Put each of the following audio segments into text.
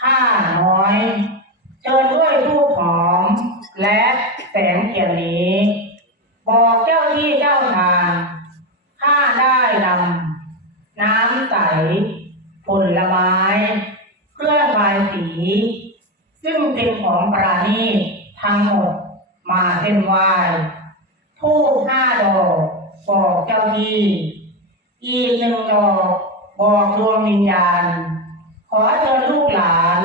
ข้าน้อยเชิญด้วยทูปหอม และแสงเทียนนี้ บอกเจ้าที่เจ้าทางข้าได้นำน้ำใส ผลไม้ เครื่องบายสี ซึ่งเป็นของประณีทั้งหมดมาเส้นไหว้ทูบห้าดอกบอกเจ้าที่ อีกหนึ่งดอกบอกดวงวิญญาณ อเชิญลูกหลาน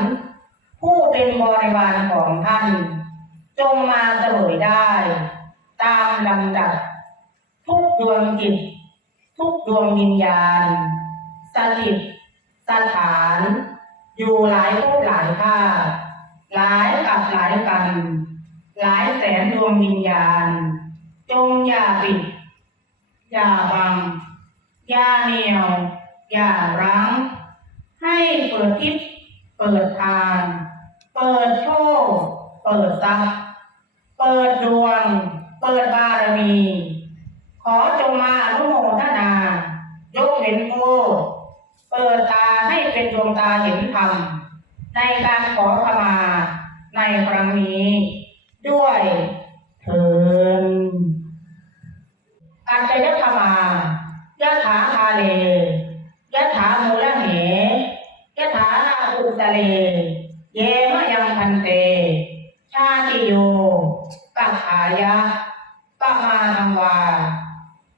ผู้เป็นบริวารของท่าน จงมาเสวยได้ ตามลำดับ ทุกดวงจิต ทุกดวงวิญญาณ สถิตสถาน อยู่หลายภพหลายชาหลายกับหลายกัน หลายแสนดวงวิญญาณ จงอย่าปิด อย่าบัง อย่าเหนียว อย่ารั้ง ให้เปิดทิศเปิดทาง เปิดโชค เปิดทรัพย์เปิดดวง เปิดบารมี ขอจงมาอนุโมทนา ยกเว้นโทษเปิดตาให้เป็นดวงตาเห็นธรรม ในการขอขมาในครั้งนี้ ด้วยเถินอัจฉริธรรมายะถาคาเลยะถามูลเหยะถานาอุตเล เยมะยังพันเต ชาติโยกัขายะปะมานัง วา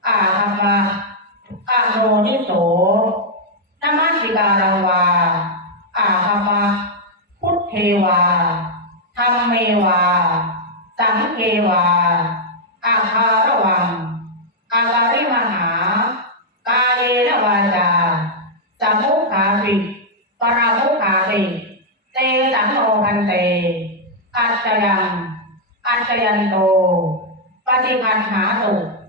อาธรรมะอะโนนิโสนามัสสิการังวา อาธรรมะพุทเทวาธรรมเมวา สังเกวา อาคาระวัง อาการิมหา กาเยนวาจาสมุขาริปรามุขาริเตสังโนพันเต อัจจยัง อัจจยันโต ฏิคันหาตุน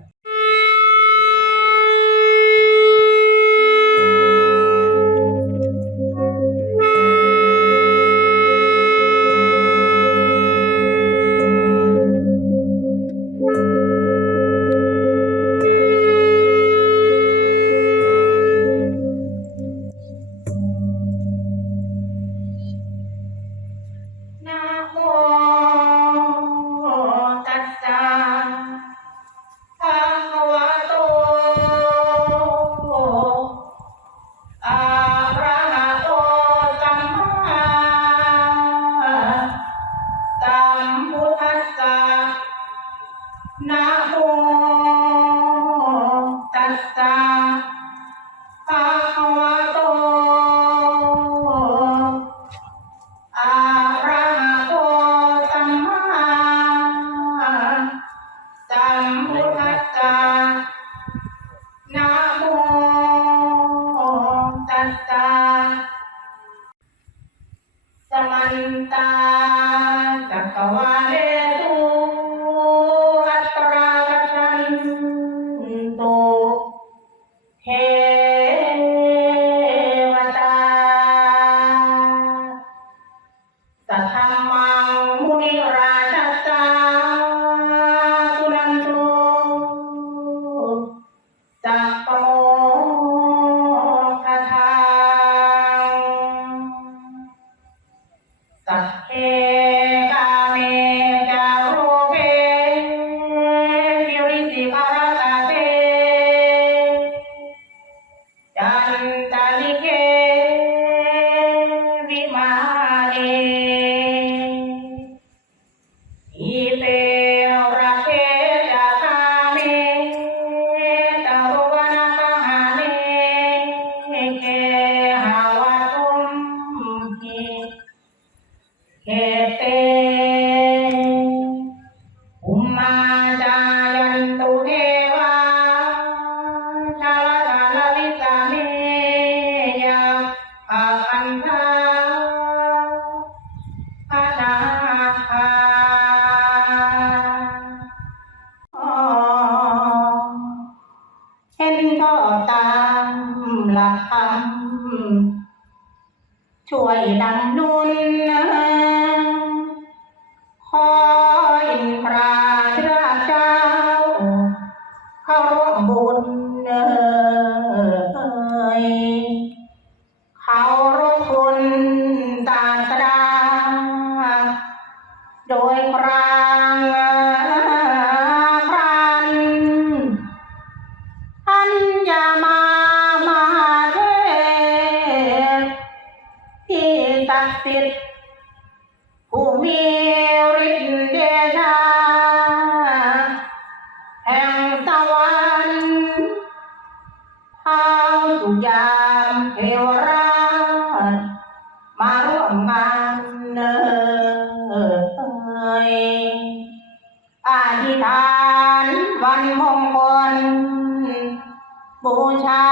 สมั ช่วยนำนุน บุญเอ่เขารบคุณตาสดา โดยพรางพรานอัญญามามาเทที่ตักติดผู้มีฤทธิ์ สุยามเทวราชมาร่วมงานเอ่ยอธิษฐานวันมงคลบูชา